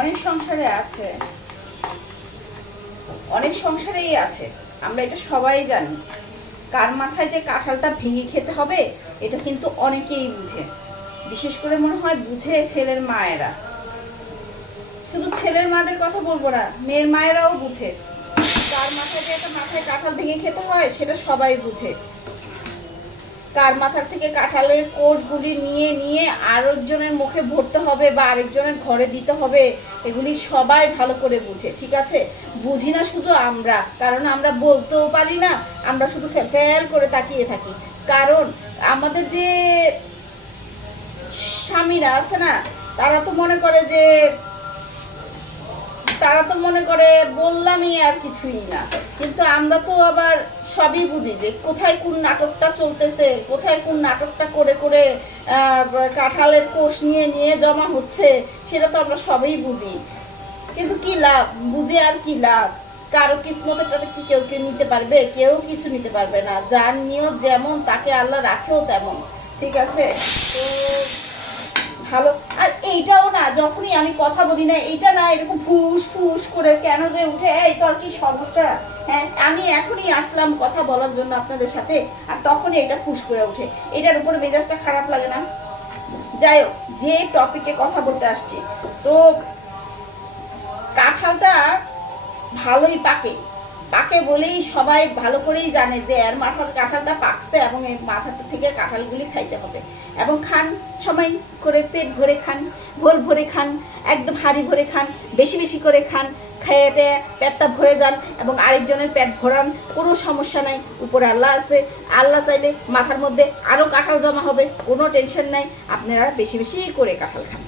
অনেক সংসারে আছে, অনেক সংসারেই আছে, আমরা এটা সবাই জানি। কার মাথায় যে কাঁঠালটা ভেঙে খেতে হবে এটা কিন্তু অনেকেই বুঝে, বিশেষ করে মনে হয় বুঝে ছেলের মায়েরা। শুধু ছেলের মাদের কথা বলবো না, মেয়ের মায়েরাও বুঝে কার মাথায় যে একটা মাথায় কাঁঠাল ভেঙে খেতে হয় সেটা সবাই বুঝে। কার মাথার থেকে কাঁঠালের কোষগুলি নিয়ে নিয়ে আরেকজনের মুখে ভরতে হবে বা আরেকজনের ঘরে দিতে হবে, এগুলি সবাই ভালো করে বুঝে। ঠিক আছে, বুঝি না শুধু আমরা, কারণ আমরা বলতেও পারি না, আমরা শুধু ফেল করে তাকিয়ে থাকি। কারণ আমাদের যে স্বামীরা আছে না, তারা তো মনে করে বললামই আর কিছুই না। কিন্তু আমরা তো আবার সবই বুঝি যে কোথায় কোন নাটকটা চলতেছে, কোথায় কোন নাটকটা করে করে কাঁঠালের কোষ নিয়ে নিয়ে জমা হচ্ছে, সেটা তো আমরা সবই বুঝি। কিন্তু কি লাভ বুঝে, আর কি লাভ? কারো কিসমতেরটাতে কি কেউ কেউ নিতে পারবে? কেউ কিছু নিতে পারবে না। যার নিয়ত যেমন তাকে আল্লাহ রাখেও তেমন। ঠিক আছে, তো ভালো। আর এইটাও না, যখনই আমি কথা বলি না, এইটা না এরকম ফুস ফুস করে কেন যে উঠে, এই তোর কি সমস্যা? হ্যাঁ, আমি এখনই আসলাম কথা বলার জন্য আপনাদের সাথে, আর তখনই এটা ফুস করে উঠে। এটার উপরে মেজাজটা খারাপ লাগে না? যাই হোক, যে টপিকে কথা বলতে আসছি, তো কাঁঠালটা ভালোই পাকে, পাকে বলেই সবাই ভালো করেই জানে যে এর মাথার কাঁঠালটা পাকছে এবং এই মাথাটা থেকে কাঁঠালগুলি খাইতে হবে। এবং খান, সময় করে পেট ভরে খান, ভোর ভরে খান, একদম হাড়ি ভরে খান, বেশি বেশি করে খান, খেয়ে পেটটা ভরে যান এবং আরেকজনের পেট ভরান, কোনো সমস্যা নাই। উপরে আল্লাহ আছে, আল্লাহ চাইলে মাথার মধ্যে আরও কাঁঠাল জমা হবে, কোনো টেনশন নাই। আপনারা বেশি বেশি করে কাঁঠাল খান।